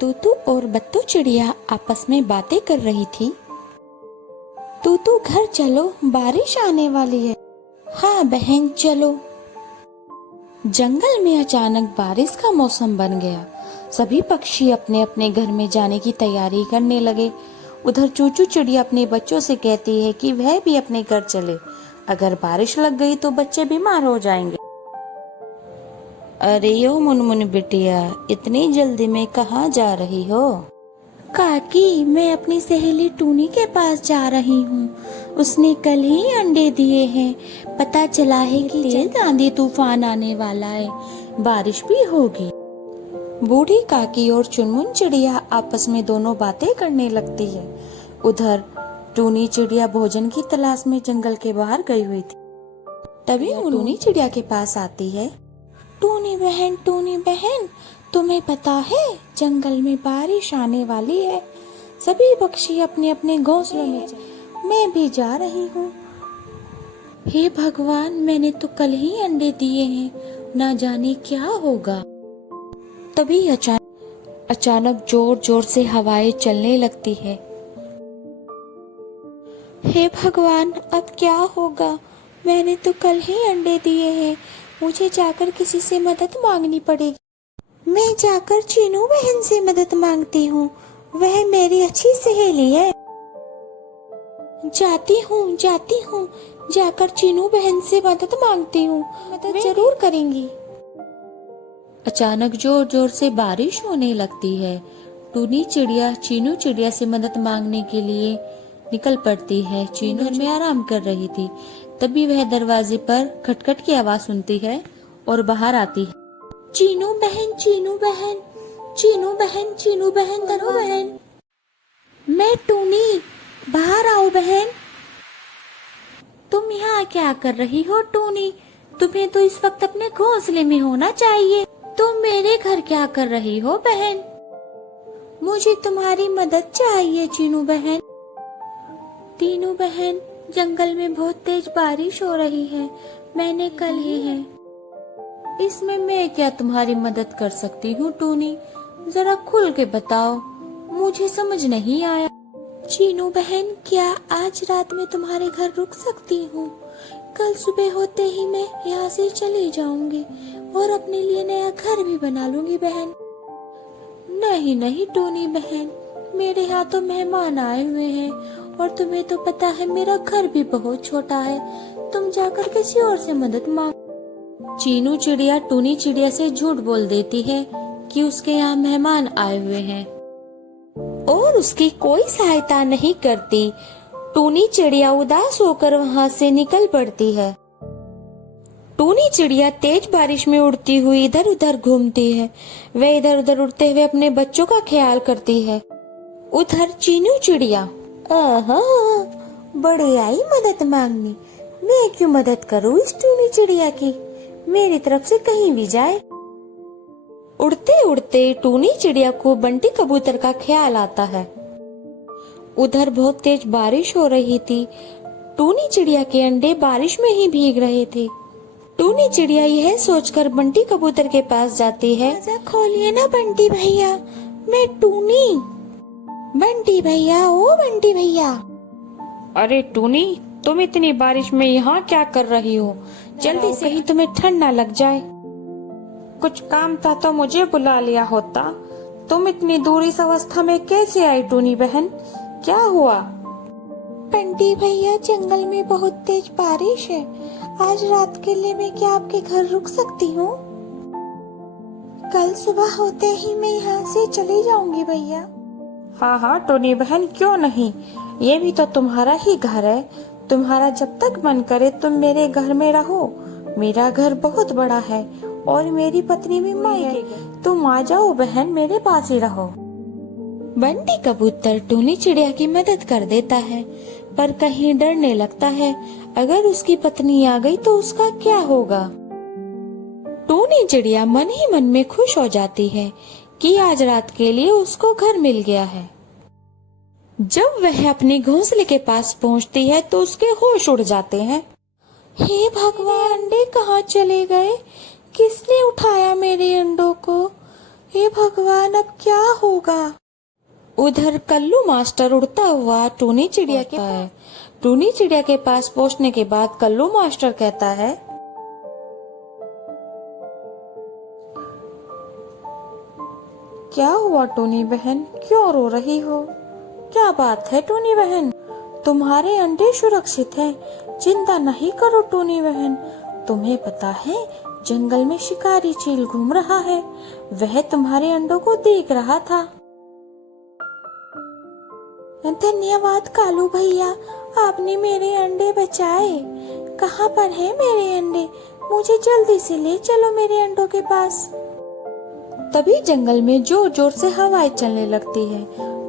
तूतू और बत्तू चिड़िया आपस में बातें कर रही थी। तूतू घर चलो, बारिश आने वाली है। हाँ बहन चलो। जंगल में अचानक बारिश का मौसम बन गया। सभी पक्षी अपने अपने घर में जाने की तैयारी करने लगे। उधर चूचू चिड़िया अपने बच्चों से कहती है कि वह भी अपने घर चले। अगर बारिश लग गई तो बच्चे बीमार हो जाएंगे। अरे यो मुनमुन बिटिया, इतनी जल्दी में कहाँ जा रही हो? काकी, मैं अपनी सहेली टूनी के पास जा रही हूँ। उसने कल ही अंडे दिए हैं। पता चला है कि तेज आंधी तूफान आने वाला है, बारिश भी होगी। बूढ़ी काकी और चुनमुन चिड़िया आपस में दोनों बातें करने लगती है। उधर टूनी चिड़िया भोजन की तलाश में जंगल के बाहर गई हुई थी। तभी टूनी चिड़िया के पास आती है। टूनी बहन, तुम्हें पता है जंगल में बारिश आने वाली है। सभी पक्षी अपने अपने घोंसलों में, मैं भी जा रही हूँ। हे भगवान, मैंने तो कल ही अंडे दिए हैं, ना जाने क्या होगा। तभी अचानक जोर जोर से हवाएं चलने लगती है। हे भगवान, अब क्या होगा? मैंने तो कल ही अंडे दिए हैं, मुझे जाकर किसी से मदद मांगनी पड़ेगी। मैं जाकर चीनू बहन से मदद मांगती हूँ, वह मेरी अच्छी सहेली है। जाती हूँ, जाकर चीनू बहन से मदद मांगती हूँ, मदद जरूर करेंगी। अचानक जोर जोर से बारिश होने लगती है। टूनी चिड़िया चीनू चिड़िया से मदद मांगने के लिए निकल पड़ती है। चीनू घर में आराम कर रही थी। तभी वह दरवाजे पर खटखट की आवाज सुनती है और बाहर आती है। चीनू बहन, तरो बहन। मैं टूनी, बाहर आओ बहन। तुम यहाँ क्या कर रही हो टूनी? तुम्हें तो इस वक्त अपने घोंसले में होना चाहिए। तुम मेरे घर क्या कर रही हो बहन? मुझे तुम्हारी मदद चाहिए चीनू बहन। तीनू बहन, जंगल में बहुत तेज बारिश हो रही है, मैंने कल ही है। इसमें मैं क्या तुम्हारी मदद कर सकती हूँ टूनी? जरा खुल के बताओ, मुझे समझ नहीं आया। चीनू बहन, क्या आज रात में तुम्हारे घर रुक सकती हूँ? कल सुबह होते ही मैं यहाँ से चली जाऊंगी और अपने लिए नया घर भी बना लूंगी बहन। नहीं टूनी बहन, मेरे यहाँ तो मेहमान आए हुए हैं और तुम्हें तो पता है मेरा घर भी बहुत छोटा है। तुम जाकर किसी और से मदद मांग। चीनू चिड़िया टूनी चिड़िया से झूठ बोल देती है कि उसके यहाँ मेहमान आए हुए हैं और उसकी कोई सहायता नहीं करती। टूनी चिड़िया उदास होकर वहाँ से निकल पड़ती है। टूनी चिड़िया तेज बारिश में उड़ती हुई इधर उधर घूमती है। वह इधर उधर उड़ते हुए अपने बच्चों का ख्याल करती है। उधर चीनू चिड़िया, आहा, बड़े आई मदद मांगने। मैं क्यों मदद करूँ इस टूनी चिड़िया की? मेरी तरफ से कहीं भी जाए। उड़ते उड़ते टूनी चिड़िया को बंटी कबूतर का ख्याल आता है। उधर बहुत तेज बारिश हो रही थी। टूनी चिड़िया के अंडे बारिश में ही भीग रहे थे। टूनी चिड़िया यह सोचकर बंटी कबूतर के पास जाती है। खोलिए ना बंटी भैया, मैं टूनी। बंटी भैया, ओ बंटी भैया। अरे टूनी, तुम इतनी बारिश में यहाँ क्या कर रही हो? जल्दी से, कहीं तुम्हें ठंड ना लग जाए। कुछ काम था तो मुझे बुला लिया होता। तुम इतनी दूर इस अवस्था में कैसे आई टूनी बहन? क्या हुआ? बंटी भैया, जंगल में बहुत तेज बारिश है। आज रात के लिए मैं क्या आपके घर रुक सकती हूँ? कल सुबह होते ही मैं यहाँ से चली जाऊंगी भैया। हाँ टूनी बहन, क्यों नहीं, ये भी तो तुम्हारा ही घर है। तुम्हारा जब तक मन करे तुम मेरे घर में रहो। मेरा घर बहुत बड़ा है और मेरी पत्नी भी माई है। तुम आ जाओ बहन, मेरे पास ही रहो। बंटी कबूतर टूनी चिड़िया की मदद कर देता है, पर कहीं डरने लगता है। अगर उसकी पत्नी आ गई तो उसका क्या होगा? टूनी चिड़िया मन ही मन में खुश हो जाती है कि आज रात के लिए उसको घर मिल गया है। जब वह अपने घोंसले के पास पहुंचती है तो उसके होश उड़ जाते हैं। हे भगवान, अंडे कहाँ चले गए? किसने उठाया मेरे अंडों को? हे भगवान, अब क्या होगा। उधर कल्लू मास्टर उड़ता हुआ टूनी चिड़िया के पास टूनी चिड़िया के पास पहुंचने के बाद कल्लू मास्टर कहता है, क्या हुआ टूनी बहन, क्यों रो रही हो? क्या बात है टूनी बहन? तुम्हारे अंडे सुरक्षित हैं, चिंता नहीं करो टूनी बहन। तुम्हें पता है जंगल में शिकारी चील घूम रहा है, वह तुम्हारे अंडों को देख रहा था। धन्यवाद कालू भैया, आपने मेरे अंडे बचाए। कहाँ पर है मेरे अंडे? मुझे जल्दी से ले चलो मेरे अंडों के पास। तभी जंगल में जोर जोर से हवाएं चलने लगती है।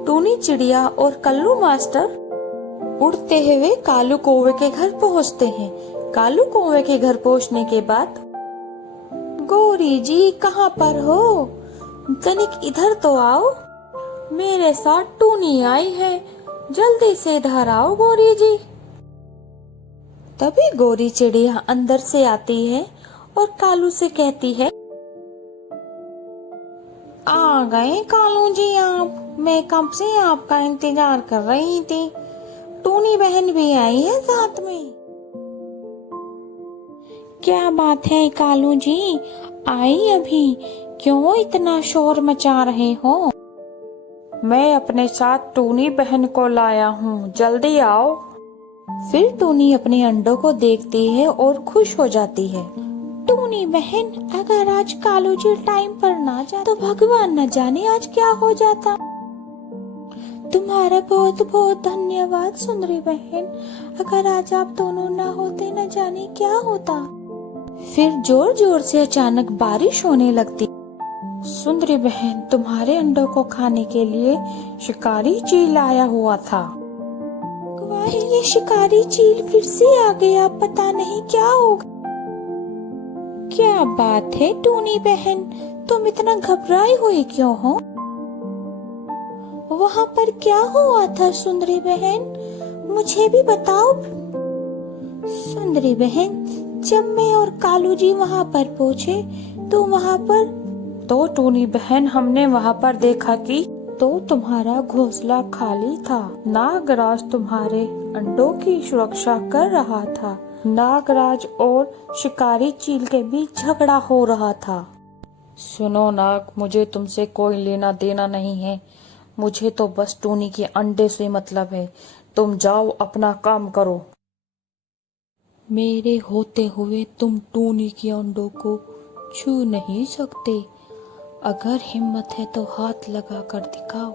टूनी चिड़िया और कल्लू मास्टर उड़ते हुए कालू कौवे के घर पहुँचते हैं। कालू कौवे के घर पहुँचने के बाद, गौरी जी कहाँ पर हो? तनिक इधर तो आओ, मेरे साथ टूनी आई है, जल्दी से इधर आओ गौरी जी। तभी गौरी चिड़िया अंदर से आती है और कालू से कहती है, आ गए कालू जी आप, मैं कब से आपका इंतजार कर रही थी। टूनी बहन भी आई है साथ में। क्या बात है कालू जी, आई अभी, क्यों इतना शोर मचा रहे हो? मैं अपने साथ टूनी बहन को लाया हूँ, जल्दी आओ। फिर टूनी अपने अंडों को देखती है और खुश हो जाती है। टूनी बहन, अगर आज कालू जी टाइम पर ना जाते तो भगवान न जाने आज क्या हो जाता। तुम्हारा बहुत बहुत धन्यवाद सुंदरी बहन, अगर आज आप दोनों ना होते न जाने क्या होता। फिर जोर जोर से अचानक बारिश होने लगती। सुंदरी बहन, तुम्हारे अंडों को खाने के लिए शिकारी चील आया हुआ था। ये शिकारी चील फिर से आ गया, पता नहीं क्या होगा। क्या बात है टूनी बहन, तुम इतना घबराई हुई क्यों हो? वहाँ पर क्या हुआ था सुंदरी बहन, मुझे भी बताओ। सुंदरी बहन, जब मैं और कालू जी वहाँ पर पहुँचे तो टूनी बहन हमने वहाँ पर देखा कि तुम्हारा घोंसला खाली था। नागराज तुम्हारे अंडों की सुरक्षा कर रहा था। नागराज और शिकारी चील के बीच झगड़ा हो रहा था। सुनो नाग, मुझे तुमसे कोई लेना देना नहीं है, मुझे तो बस टूनी के अंडे से मतलब है। तुम जाओ अपना काम करो। मेरे होते हुए तुम टूनी के अंडों को छू नहीं सकते। अगर हिम्मत है तो हाथ लगा कर दिखाओ,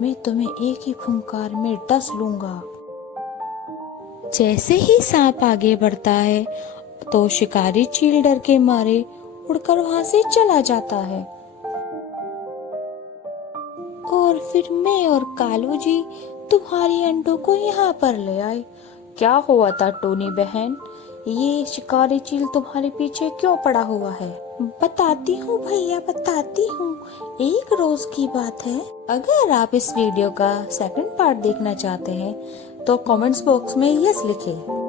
मैं तुम्हें एक ही फुंकार में डस लूंगा। जैसे ही सांप आगे बढ़ता है तो शिकारी चील डर के मारे उड़कर वहां से चला जाता है। और फिर मैं और कालू जी तुम्हारे अंडों को यहाँ पर ले आए। क्या हुआ था टूनी बहन, ये शिकारी चील तुम्हारे पीछे क्यों पड़ा हुआ है? बताती हूँ भैया, बताती हूँ। एक रोज की बात है। अगर आप इस वीडियो का सेकंड पार्ट देखना चाहते हैं तो कमेंट्स बॉक्स में यस लिखें।